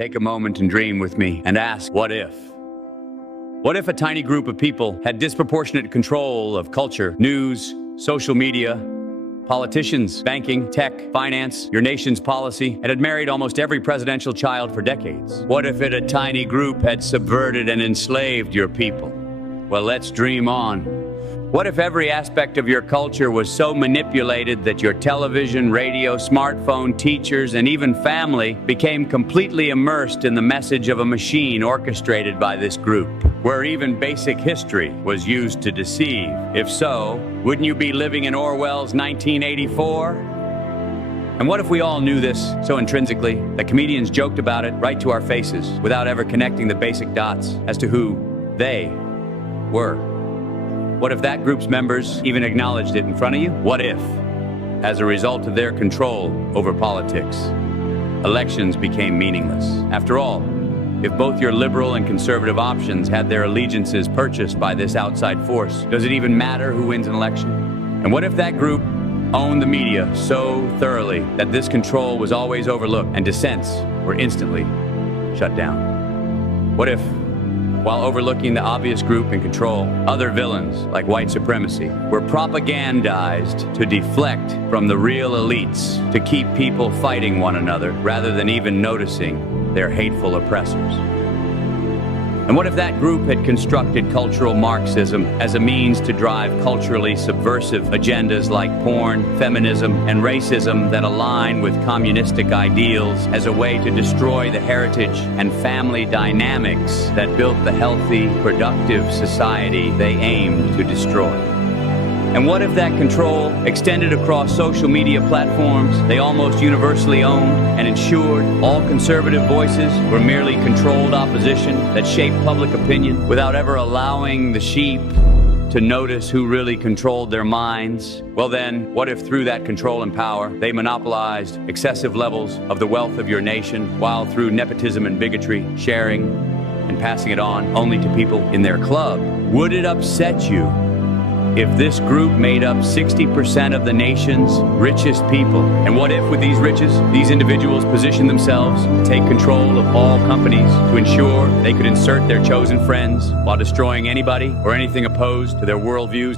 Take a moment and dream with me and ask, what if? What if a tiny group of people had disproportionate control of culture, news, social media, politicians, banking, tech, finance, your nation's policy, and had married almost every presidential child for decades? What if a tiny group had subverted and enslaved your people? Well, let's dream on. What if every aspect of your culture was so manipulated that your television, radio, smartphone, teachers, and even family became completely immersed in the message of a machine orchestrated by this group, where even basic history was used to deceive? If so, wouldn't you be living in Orwell's 1984? And what if we all knew this so intrinsically that comedians joked about it right to our faces without ever connecting the basic dots as to who they were? What if that group's members even acknowledged it in front of you? What if, as a result of their control over politics, elections became meaningless? After all, if both your liberal and conservative options had their allegiances purchased by this outside force, does it even matter who wins an election? And what if that group owned the media so thoroughly that this control was always overlooked and dissents were instantly shut down? What if, while overlooking the obvious group in control, other villains, like white supremacy, were propagandized to deflect from the real elites to keep people fighting one another rather than even noticing their hateful oppressors? And what if that group had constructed cultural Marxism as a means to drive culturally subversive agendas like porn, feminism, and racism that align with communistic ideals as a way to destroy the heritage and family dynamics that built the healthy, productive society they aimed to destroy? And what if that control extended across social media platforms they almost universally owned and ensured all conservative voices were merely controlled opposition that shaped public opinion without ever allowing the sheep to notice who really controlled their minds? Well then, what if through that control and power, they monopolized excessive levels of the wealth of your nation, while through nepotism and bigotry, sharing and passing it on only to people in their club? Would it upset you if this group made up 60% of the nation's richest people? And what if with these riches, these individuals positioned themselves to take control of all companies to ensure they could insert their chosen friends while destroying anybody or anything opposed to their worldviews?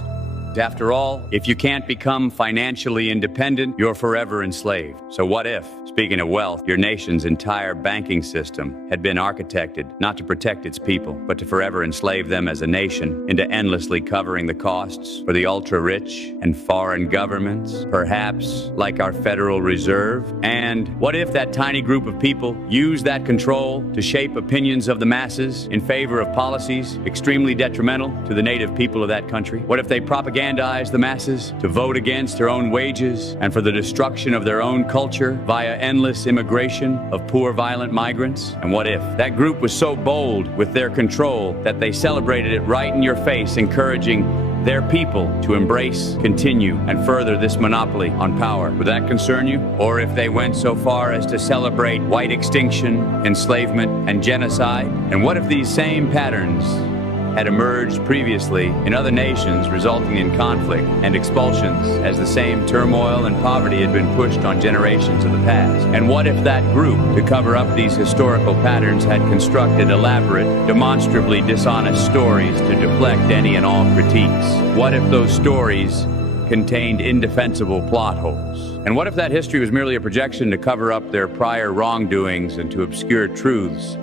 After all, if you can't become financially independent, you're forever enslaved. So what if, speaking of wealth, your nation's entire banking system had been architected not to protect its people, but to forever enslave them as a nation into endlessly covering the costs for the ultra-rich and foreign governments, perhaps like our Federal Reserve? And what if that tiny group of people used that control to shape opinions of the masses in favor of policies extremely detrimental to the native people of that country? What if they propagated the masses to vote against their own wages and for the destruction of their own culture via endless immigration of poor, violent migrants? And what if that group was so bold with their control that they celebrated it right in your face, encouraging their people to embrace, continue, and further this monopoly on power? Would that concern you? Or if they went so far as to celebrate white extinction, enslavement, and genocide? And what if these same patterns had emerged previously in other nations, resulting in conflict and expulsions as the same turmoil and poverty had been pushed on generations of the past? And what if that group, to cover up these historical patterns, had constructed elaborate, demonstrably dishonest stories to deflect any and all critiques? What if those stories contained indefensible plot holes? And what if that history was merely a projection to cover up their prior wrongdoings and to obscure truths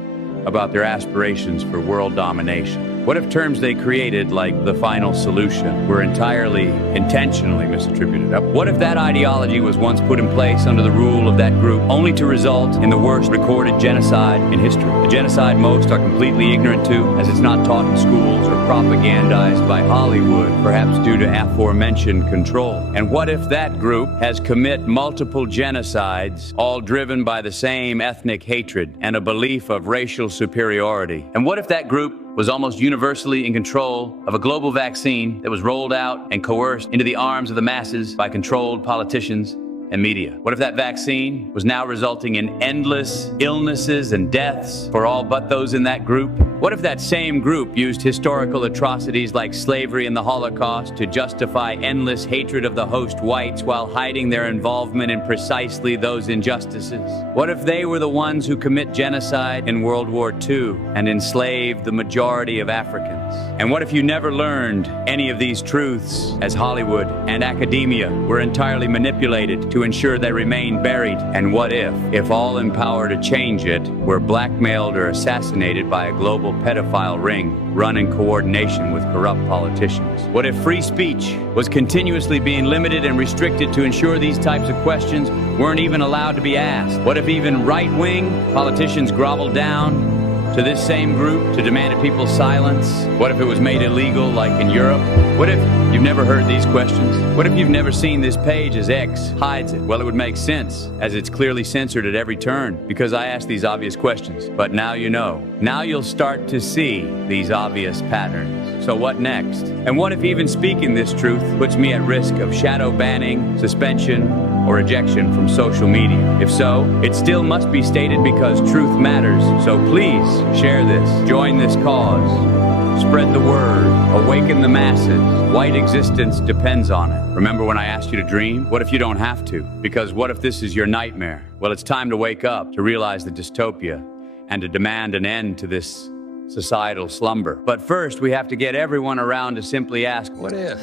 about their aspirations for world domination? What if terms they created, like the final solution, were entirely, intentionally misattributed? What if that ideology was once put in place under the rule of that group, only to result in the worst recorded genocide in history? A genocide most are completely ignorant to, as it's not taught in schools or propagandized by Hollywood, perhaps due to aforementioned control. And what if that group has commit multiple genocides, all driven by the same ethnic hatred and a belief of racial superiority? And what if that group was almost universally in control of a global vaccine that was rolled out and coerced into the arms of the masses by controlled politicians and media? What if that vaccine was now resulting in endless illnesses and deaths for all but those in that group? What if that same group used historical atrocities like slavery and the Holocaust to justify endless hatred of the host whites while hiding their involvement in precisely those injustices? What if they were the ones who commit genocide in World War II and enslaved the majority of Africans? And what if you never learned any of these truths, as Hollywood and academia were entirely manipulated to ensure they remain buried? And what if all in power to change it, were blackmailed or assassinated by a global pedophile ring run in coordination with corrupt politicians? What if free speech was continuously being limited and restricted to ensure these types of questions weren't even allowed to be asked? What if even right-wing politicians groveled down to this same group to demand people's silence? What if it was made illegal like in Europe? What if you've never heard these questions? What if you've never seen this page as X hides it? Well, it would make sense, as it's clearly censored at every turn, because I ask these obvious questions. But now you know. Now you'll start to see these obvious patterns. So what next? And what if even speaking this truth puts me at risk of shadow banning, suspension, or ejection from social media? If so, it still must be stated because truth matters. So please share this. Join this cause. Spread the word. Awaken the masses. White existence depends on it. Remember when I asked you to dream? What if you don't have to? Because what if this is your nightmare? Well, it's time to wake up, to realize the dystopia, and to demand an end to this societal slumber. But first, we have to get everyone around to simply ask, what if?